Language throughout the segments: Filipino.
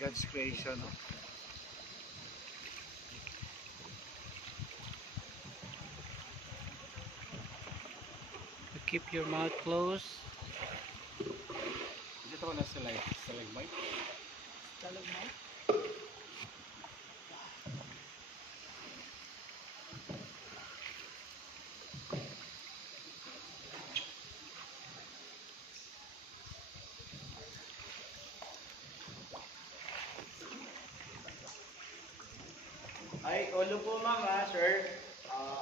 God's creation, no? Keep your mouth closed. Dito ko na stalagmite. Stalagmite? Ay, ulo po ma'am ha, sir.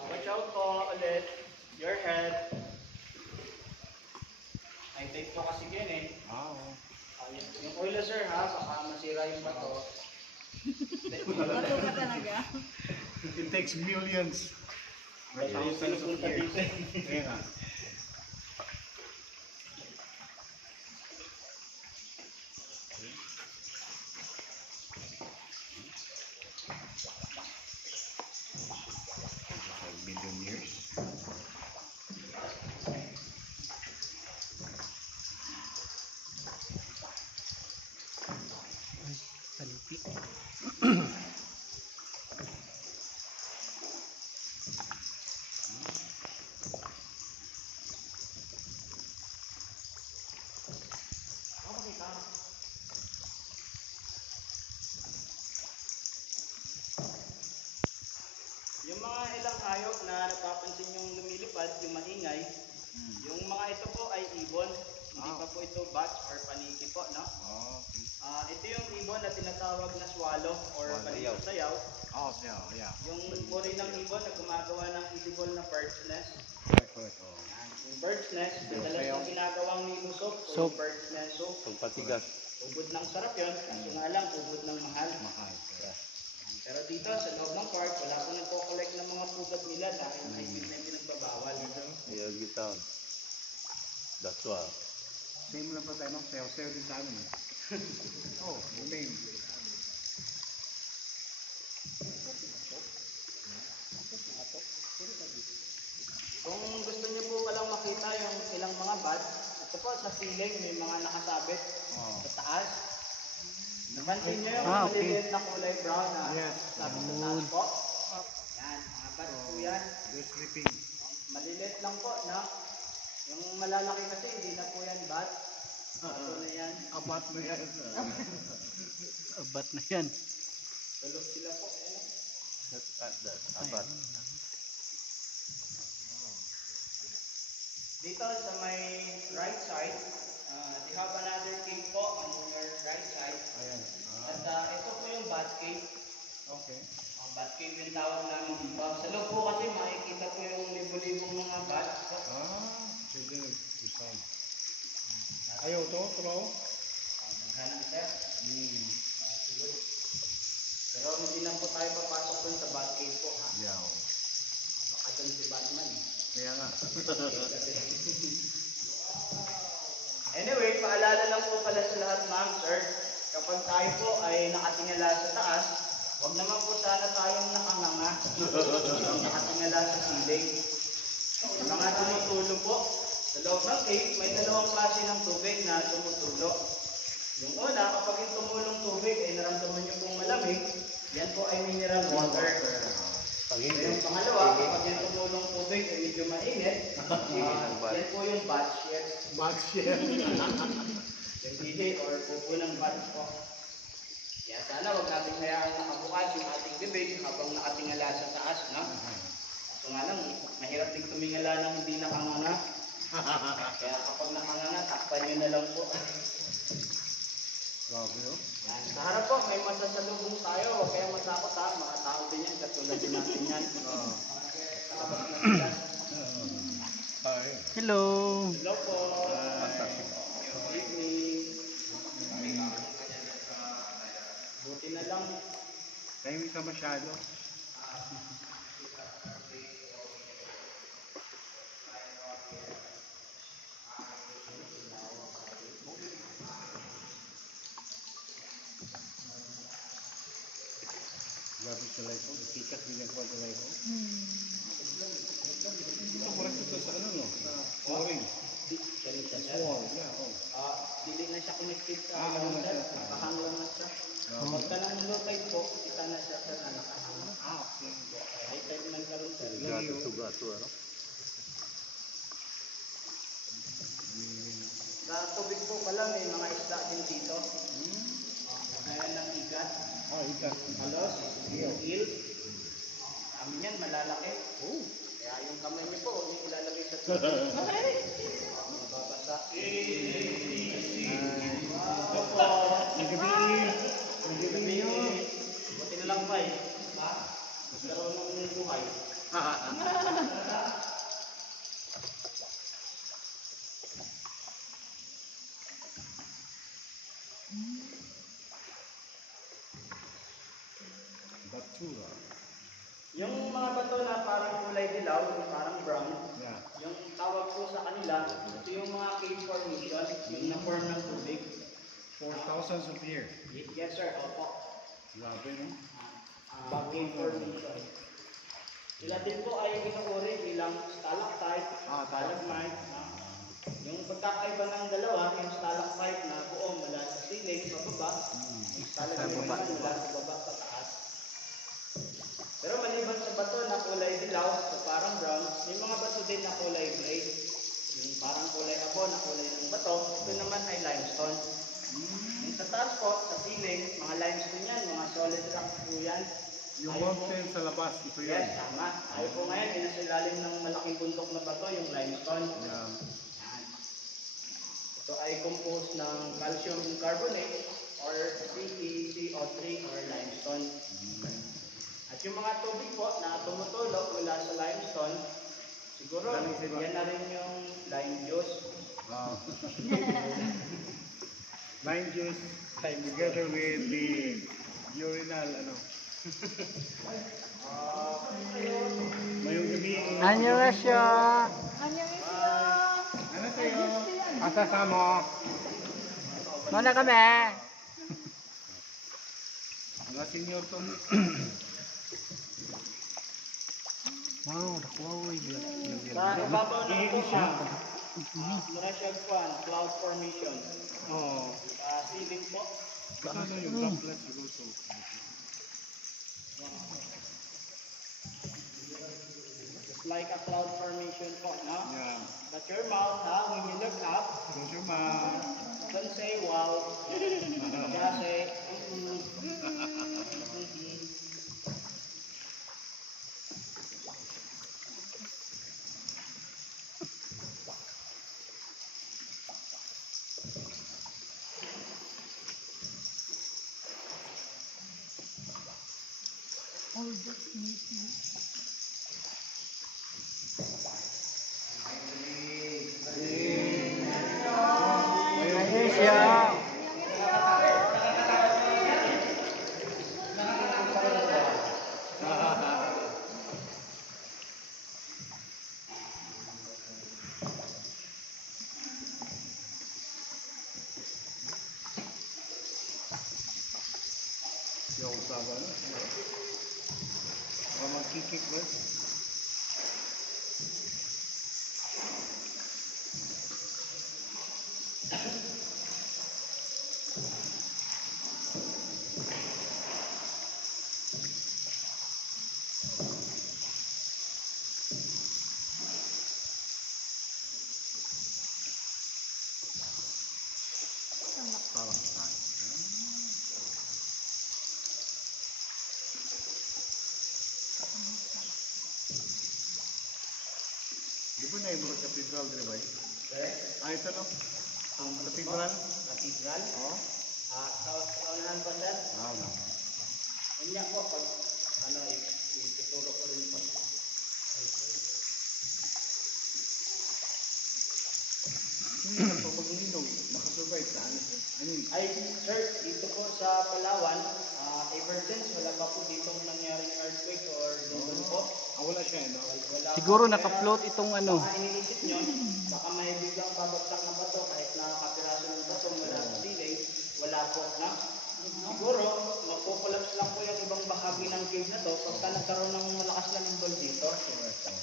Watch out po ulit. Your head. Ay, tape po kasi yun eh. Oo. Yung ulo sir ha, baka masira yung bato. Bato ka talaga. It takes millions. May thousands of years. Kaya nga. Million years. Palipi. Yung mga ilang hayop na napapansin yung lumilipad, yung maingay, yung mga ito po ay ibon. Hindi pa po ito bats or paniki po, no? Okay. Ito yung ibon na tinatawag na swallow or palito sayaw. Oh, yeah. Yung uri ng ibon na gumagawa ng edible na bird's nest. Correct. Oh. Yung bird's nest, madalas yung ginagawang nilusok o Soup. yung bird's nest soup. Patigas. Ubod ng sarap yun, kaso nga lang, ubod ng mahal. Mahal. Pero dito, sa loob ng park, wala po nagko-collect ng mga pugad nila dahil mahigit na yung pinagbabawal. Ayan kita. That's why. Same lang pa tayo, no? Sayo din sa amin. Eh. Oh, same. Kung gusto niyo po palang makita yung ilang mga bats, ito po sa ceiling may mga nakasabit sa taas. Napansin niyo yung Ah, okay. maliliit na kulay brown na Yes. sabit sa taas po? Yan, mga bats po yan. They're sleeping. Maliliit lang po, no? Yung malalaki kasi hindi na po yan bats. Bato na yan. Abat mo yan. Abat na yan. Tulog sila po. Apat. Dito sa may right side, they have another cave po on your right side. Ayan. At ito po yung bat cave. Okay. Ang bat cave yung tawag namin dito. Sa loob po kasi makikita po yung libo-libong mga bats. Sige. Resign. Ayaw to, throw? Naghanap sir. Pero hindi lang po tayo papasok dun sa bat cave po ha. Yeah. Baka dun si Batman eh. Kaya nga. Anyway, paalala lang po pala sa lahat ma'am, sir. Kapag tayo po ay nakatingala sa taas, huwag naman po sana tayong nakanganga. Nakatingala sa ceiling. Yung mga tumutulo po, sa loob ng cave, may dalawang klase ng tubig na tumutulo. Yung una, kapag yung tumulong tubig ay naramdaman nyo pong malamig, yan po ay mineral water. Yung pangalawa, kapag yung tumulong tubig ay medyo mainit, yan po yung bat shit. Bad shit. Yung bihi or pupo ng bat po. Kaya sana huwag natin hayaan nakabukas yung ating bibig habang nakatingala sa taas, no? So nga lang, mahirap din tumingala ng hindi nakanganga. Kaya kapag nakanganga, takpan nyo na lang po. Grabe, oh. Yan. Sa harap po, may masasalubong tayo. Huwag kayong matakot ha. Mga tao din yan. Katulad din natin yan. Hello. Hello po. Good evening. Buti na lang. Tahimik ka masyado. Grabe sa life ko. Ikikas din yung kwento life ko. Ito correct ito sa ano, no? Sa flooring. Salita Sa sir. wall. Yeah, oh. Dili na siya connected sa Ano na siya? Kahang lang na siya. ng low tide po, kita na siya sa nakahanga. Okay. High tide man karon sir. Gato to gato, ano? Sa tubig po pala may mga isda din dito. Kaya ng ikat, Oh, ikat. halos, eel. Amin yan, malalaki. Kaya yung kamay niyo po, huwag niyo ilalagay sa tubig. Mababasa. Nagabi. Buti na lang ba eh. Magkaroon ng buhay. Batura. Yung mga bato na parang kulay dilaw, parang brown, Yeah. yung tawag po sa kanila, ito yung mga cave formation, yung na-form ng tubig. For thousands of years. Yes sir, opo. Grabe, no? Cave formation. Sila din po ay inuuri bilang stalactite, stalagmite. Yung pagkakaiba ng dalawa, yung stalactite na buo mula sa siling pababa, yung stalagmite naman mula sa baba sa taas. Pero maliban sa bato na kulay dilaw, so parang brown, may mga bato din na kulay gray. Yung parang kulay abo na kulay ng bato, ito naman ay limestone. Yung sa taas po, sa ceiling, mga limestone yan, mga solid rock po yan. Yung Ayaw mountain sa labas, ito yun. Yes, tama. Ayaw po ngayon, pinasilalim ng malaking bundok na bato, yung limestone. Yeah. Yan. Ito ay composed ng calcium carbonate or CeCO3 or limestone. At yung mga tubig po na tumutulo mula sa limestone, siguro yan na rin yung lime juice. Lime juice together with the urinal, ano. Mayong gabi. Annyeonghaseyo. Ano tayo? Asasamo. Muna kami. Mga senior to. Wow, nakuha Sa ibabaw ng tubig, mura siya kuwan, cloud formation. Oo. Ceiling po. Ito na yung droplet siguro. It's like a cloud formation po, no? Yeah. But your mouth, when you look up, Close your mouth. don't say wow. Just say, Annyeonghaseyo. Yung usaba na. Baka magkikik ba? Di ba na yung mga cathedral, di ba? Ito no? Ang cathedral? cathedral. Oo. Sa unahan pa sir, No. unya po, pag ituturo ko rin po. Pag nilog, makasurvive saan? Ay, sir, dito po sa Palawan, ever since wala pa po ditong nangyaring earthquake or dito po. Wala siya, no? Wala Siguro po. naka-float itong ano. Baka iniisip nyo, baka may biglang babagsak na bato kahit nakakapiraso ng bato mula sa ceiling, wala po na. Siguro, magpo-collapse lang po yung ibang bahagi ng cave na to pagka nagkaroon ng malakas na lindol dito.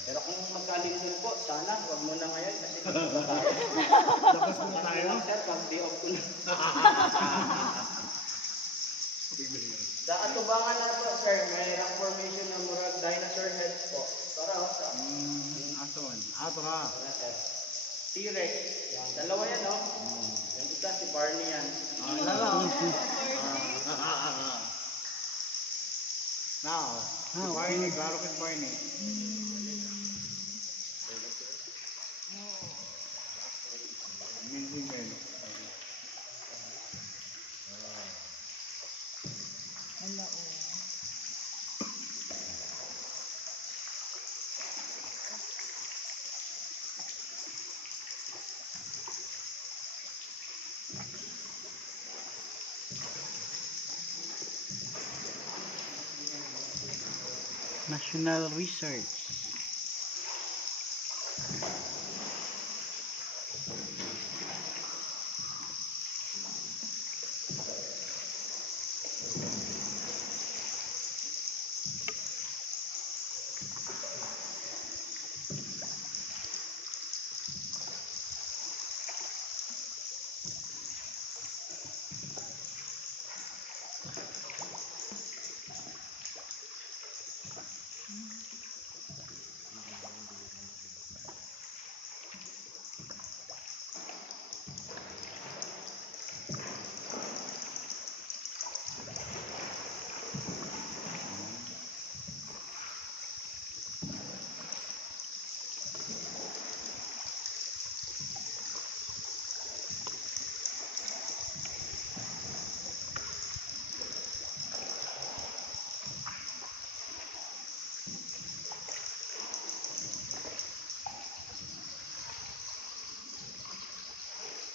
Pero kung magkalindol po, sana wag mo na ngayon kasi Labas mo tayo. sir, pag di off ko na. Tignan. tubangan na po, sir, may rock formation ng murag dinosaur heads po. Tara, sa Ason. Atra. Tara, sir. T-Rex. Yan, dalawa yan, no? Yung isa, si Barney yan. Lalo. Now, si Ah, okay. Barney, klaro kay Barney. Amazing man. Ala, oh. National Research.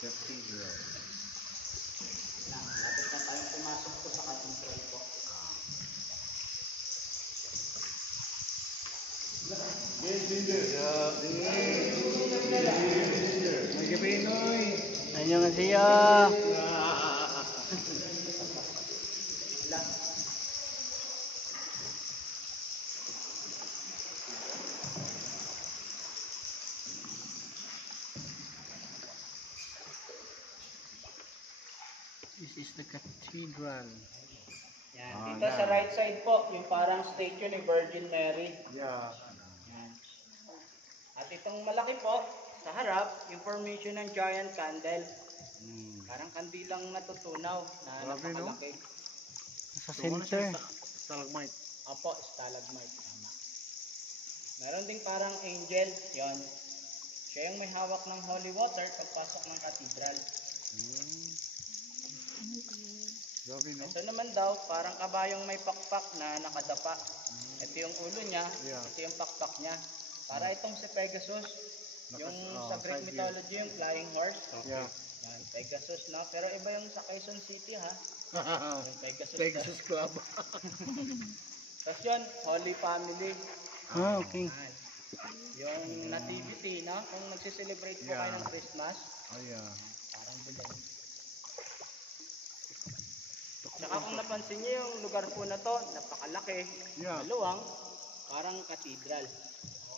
Cathedral. Lapit na tayong pumasok po sa cathedral po. Mga Pinoy. 안녕하세요. This is the cathedral. Yan. Ah, Dito yan. sa right side po, yung parang statue ni Virgin Mary. Yeah. Yan. At itong malaki po, sa harap, yung formation ng giant candle. Parang kandilang natutunaw na Grabe, no? napakalaki. Sa center. Stalagmite. Opo, stalagmite. Tama. Meron ding parang angel. Yon. Siya yung may hawak ng holy water pagpasok ng cathedral. Grabe, no? Ito naman daw, parang kabayong may pakpak na nakadapa. Ito yung ulo niya, Yeah. ito yung pakpak niya. Para itong si Pegasus, yung sa Greek side view. mythology, yung flying horse. Yeah. Yan, Pegasus na. Pero iba yung sa Quezon City ha. Yung Pegasus. Texas Club. Tapos yun, Holy Family. Ah, okay. Yan. Yung nativity, no? Kung nagsiselebrate po Yeah. kayo ng Christmas, Oh, yeah. parang bulan. Saka kung napansin niyo yung lugar po na to, napakalaki, Yeah. maluwang, parang cathedral.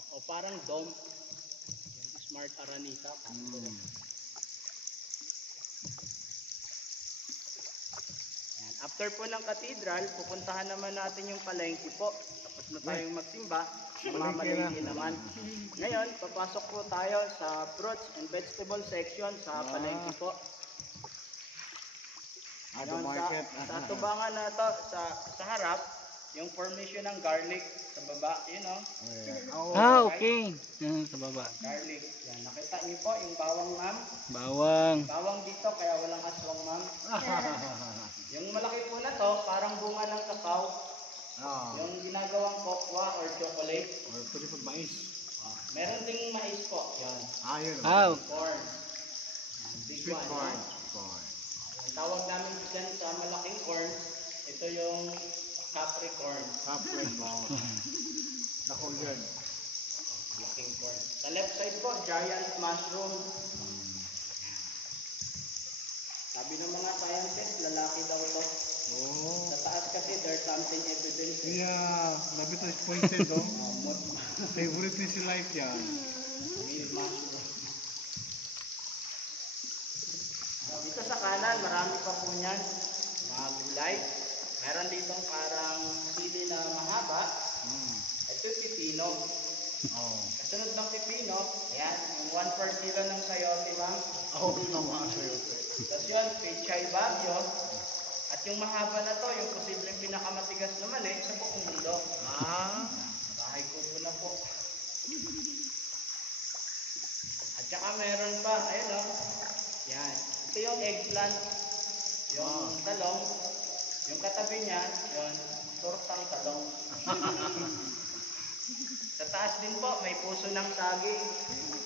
O parang dome. Yung Smart Aranita. Yan. After po ng cathedral, pupuntahan naman natin yung palengke po. Tapos na tayong magsimba, mamalengke naman. Ngayon, papasok po tayo sa fruits and vegetable section sa palengke po. Ano Yun, market? sa tubangan na to, sa harap, yung formation ng garlic sa baba, yun o, Oh, yeah. Oh, Ah, okay. Yan, sa baba. garlic. Yan, nakita niyo po yung bawang ma'am. Bawang. Bawang dito, kaya walang aswang ma'am. Yung malaki po na to, parang bunga ng kakao. Ah. Yung ginagawang kokwa or chocolate. Or pwede pag mais. Meron ding mais po, yan. Ah, yun. Ah, Corn. Yan, big Sweet one, corn. no? Corn. Ang tawag namin dyan sa malaking corn, ito yung Capricorn. Kapre mo. Dako yun. Malaking corn. Sa left side po, giant mushroom. Sabi ng mga scientists, lalaki daw to. Oh. Sa taas kasi, there's something evidence. Yeah. Labi to is pointed, oh. Mud Favorite ni si Life yan. mushroom. Dito sa kanan, marami pa po niyan. Mga gulay. Meron ditong parang sili na mahaba. Ito yung pipino. Oo. Kasunod ng pipino, yan, yung 1/4 kilo ng sayote, ma'am. Oo, tama sa'yo. Tapos yun, pechay bagyo. At yung mahaba na to, yung posibleng pinakamatigas na mali sa buong mundo. Bahay kubo na po. At saka meron pa, ayun o. Yan. Ito yung eggplant. Yung talong. Yung katabi niya, yun, tortang talong. Sa taas din po, may puso ng saging.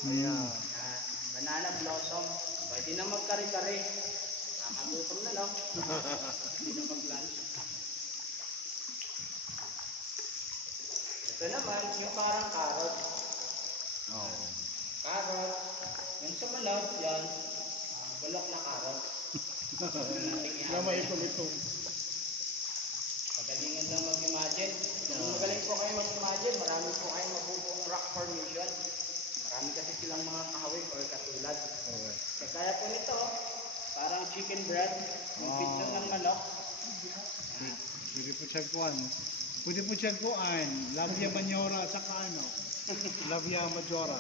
Ayan. Yan. Banana blossom. Pwede na magkari-kari. Nakagutom na, no? Hindi na mag-lunch. Ito naman, yung parang carrot. Oo. Carrot. Yung sa manok, yan. Bulok na carrot. Na maitom-itom. Magalingan lang mag-imagine. Kung magaling po kayo mag-imagine, marami po kayong mabubuong rock formation. Marami kasi silang mga kahawig or katulad. Okay. Kaya po nito, parang chicken breast, yung pitong ng manok. Pwede po siya kuhan. Pwede po siya kuhan. Labia Manyora at saka ano. Labia Majora.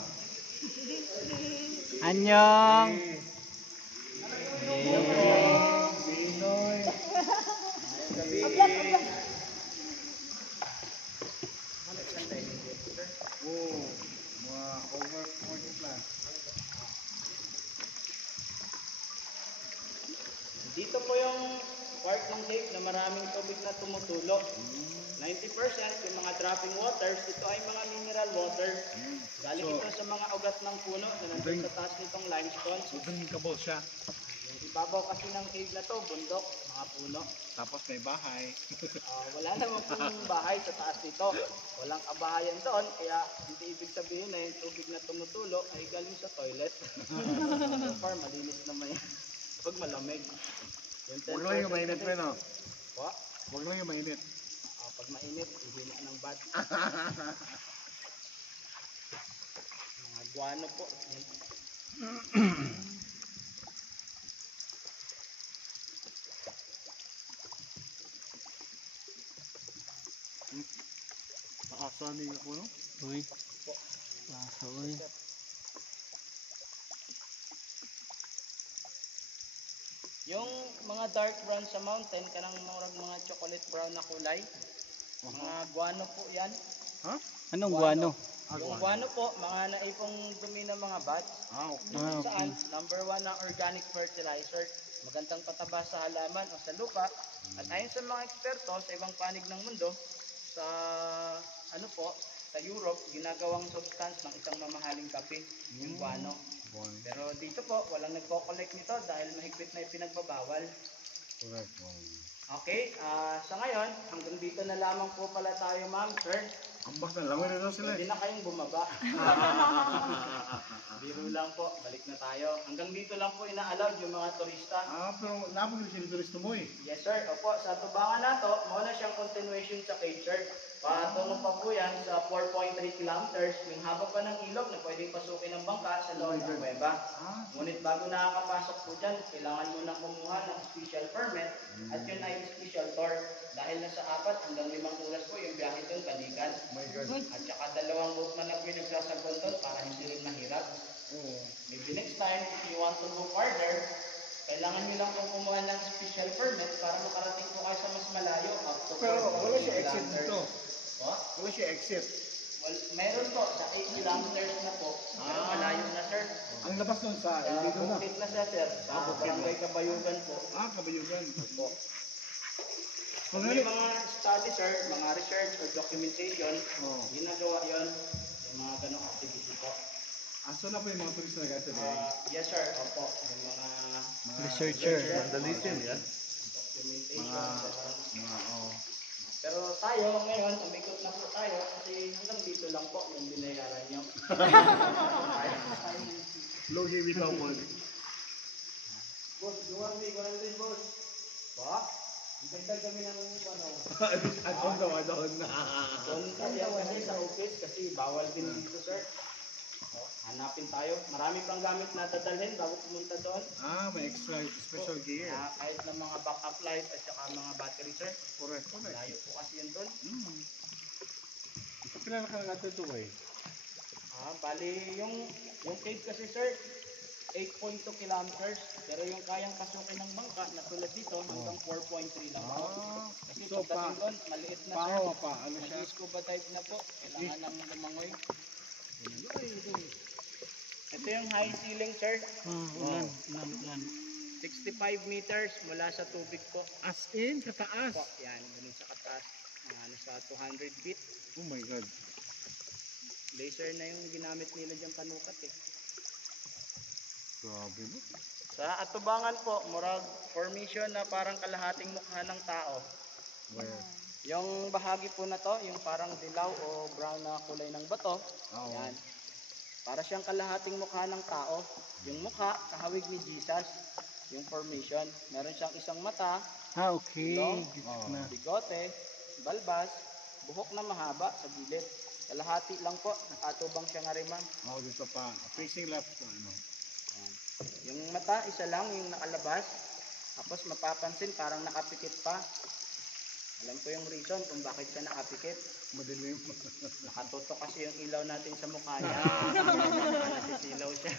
Anyong! Pinoy. Gabi. Oo. Mga over 40 plus. Dito po yung part ng lake na maraming tubig na tumutulog. 90% yung mga dropping waters, ito ay mga mineral water. Galing ito sa mga ugat ng puno na nandun sa taas nitong limestone. Sobrang kabol siya. Yung ibabaw kasi ng cave na to, bundok, mga puno. Tapos may bahay. Wala naman pong bahay sa taas nito. Walang kabahayan doon, kaya hindi ibig sabihin na yung tubig na tumutulo ay galing sa toilet. So far, malinis naman yan. Pag malamig. Yung Huwag lang yung mainit pa, no? Po? Huwag lang yung mainit. Pag mainit, ihina ng bat. Mga guano po. Yan. Nakasaning ako, no? Uy. Lasa, uy. Yung mga dark brown sa mountain, kanang mga chocolate brown na kulay. Mga guano po yan. Anong guano? Yung guano po, mga naipong dumi ng mga bats. Okay. Kung saan, number 1 na organic fertilizer. Magandang pataba sa halaman o sa lupa. At ayon sa mga eksperto sa ibang panig ng mundo, sa sa Europe, ginagawang substance ng isang mamahaling kape, yung guano. Pero dito po, walang nagko-collect nito dahil mahigpit na ipinagbabawal. Correct. Okay, sa ngayon, hanggang dito na lamang po pala tayo, ma'am, sir. Ambak na lang. Wala na sila. Hindi na kayong bumaba. Biro lang po, balik na tayo. Hanggang dito lang po ina-allowed yung mga turista. Pero napag na sinituristo mo eh. Yes sir, opo, sa tubangan na to, muna siyang continuation sa cave sir. Patungo pa po yan sa 4.3 kilometers, yung haba pa ng ilog na pwedeng pasukin ng bangka sa loob ng kuweba. Ngunit bago nakakapasok po dyan, kailangan mo nang kumuha ng special permit at yun ay special tour. Dahil nasa 4 hanggang 5 oras po yung biyahe doon, balikan. At saka 2 boatman na po yung nagsasagon doon para hindi rin mahirap. Maybe next time, if you want to go farther, kailangan nyo lang kung kumuha ng special permit para makarating po kayo sa mas malayo. Pero wala siya exit dito. What? Wala siya exit. Well, meron po, sa 8 kilometers na po. Pero malayo na sir. Ang labas nun sa Sa dito na. bukid na siya sir. Sa barangay Kabayugan po. Kabayugan. Po. Kung may mga study sir, mga research or documentation, ginagawa yon yung mga ganong activity po. So na po yung mga turista na ganito eh. Yes sir, opo. Yung mga Researcher. Vandalism, yan. documentation. Pero tayo ngayon, umikot na po tayo kasi hanggang dito lang po yung binayaran nyo. Logi bitaw po. Boss, luwag din boss. Ba? Hintay kami ng ano. Adon daw na. Doon kasi sa office kasi bawal din dito sir. So, hanapin tayo. Marami pang gamit na dadalhin bago pumunta doon. May extra special gear. Kahit ng mga backup light at saka mga battery, sir. Correct. Layo po kasi yun doon. Kailan ka natin ito eh? Bali, yung cave kasi, sir, 8.2 kilometers. Pero yung kayang pasukin ng bangka na tulad dito, hanggang 4.3 lang po. Kasi So, pagdating doon, maliit na, sir. Pahawa pa. Ano siya? Mag-scuba dive na po. Kailangan ng lumangoy. Ito yung high ceiling, sir. Ulan. 65 meters mula sa tubig po. As in, kataas. Po, yan, ganun sa kataas. Nasa 200 feet. Oh my God. Laser na yung ginamit nila dyan panukat eh. Grabe mo. Sa atubangan po, murag formation na parang kalahating mukha ng tao. Where? Yung bahagi po na to, yung parang dilaw o brown na kulay ng bato, yan. Para siyang kalahating mukha ng tao. Yung mukha, kahawig ni Jesus. Yung formation, meron siyang isang mata, Okay. Long. Gets na. bigote, balbas, buhok na mahaba sa gilid. Kalahati lang po, nakatubang siya nga rin, ma'am. Dito pa. Facing left. Ano? Yan. Yung mata, isa lang yung nakalabas. Tapos mapapansin parang nakapikit pa. Alam ko yung reason kung bakit siya nakapikit. Madilim. Nakatutok kasi yung ilaw natin sa mukha niya. Nasisilaw siya.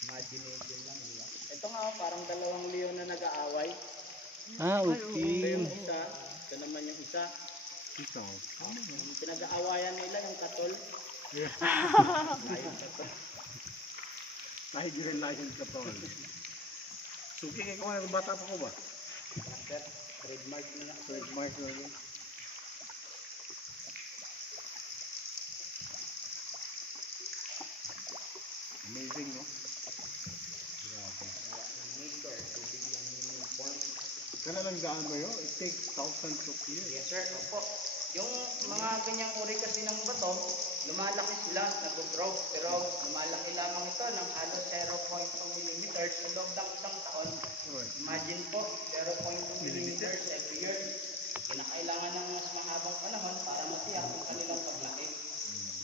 Imagination lang. Diba? Ito nga, parang dalawang leon na nag-aaway. Ito Okay. yung isa. Ito naman yung isa. Ito. Yung pinag-aawayan nila yung katol. Kahit rin lahin ka to. Suki kayo kung ano bata pa ko ba? Sir, trademark mo na. Trademark na yun. Amazing, no? Grabe. Kailan lang daan mo yun? It takes thousands of years. Yes sir, opo. Yung mga ganyang uri kasi ng bato, lumalaki sila, nag-grow. Pero lumalaki lamang ito ng halos 0.2 mm sa loob ng isang taon. Imagine po, 0.2 mm every year. Kinakailangan ng mas mahabang panahon para matiyak ang kanilang paglaki.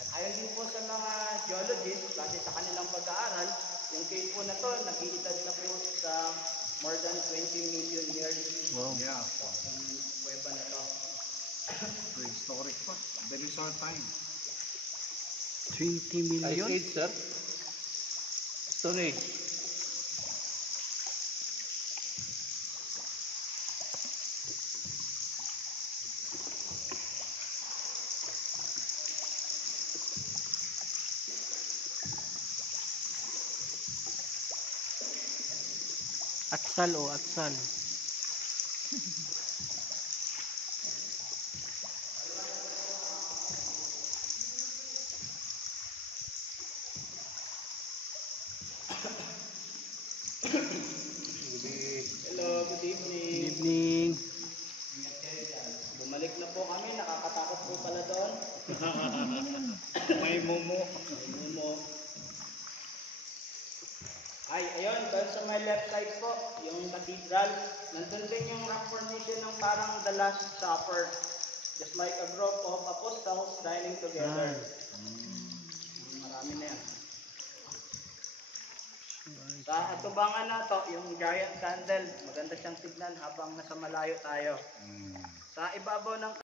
At ayon din po sa mga geologists, base sa kanilang pag-aaral, yung cave po na to, nag-iitad na po sa more than 20 million years. Wow. Yeah. Yung kuweba na to. Prehistoric pa. Dinosaur time. 20 million? Ice Age, sir. Stone Age. Atsal o atsal. Hello, good Good evening. evening. Bumalik na po kami, nakakatakot po pala doon. May momo. Mo. Ay, ayun, doon sa my left side po, yung cathedral. Nandun din yung rock formation ng parang the Last Supper. Just like a group of apostles dining together. Marami na yan. Sa atubangan na to, yung giant candle, maganda siyang tignan habang nasa malayo tayo. Sa ibabaw ng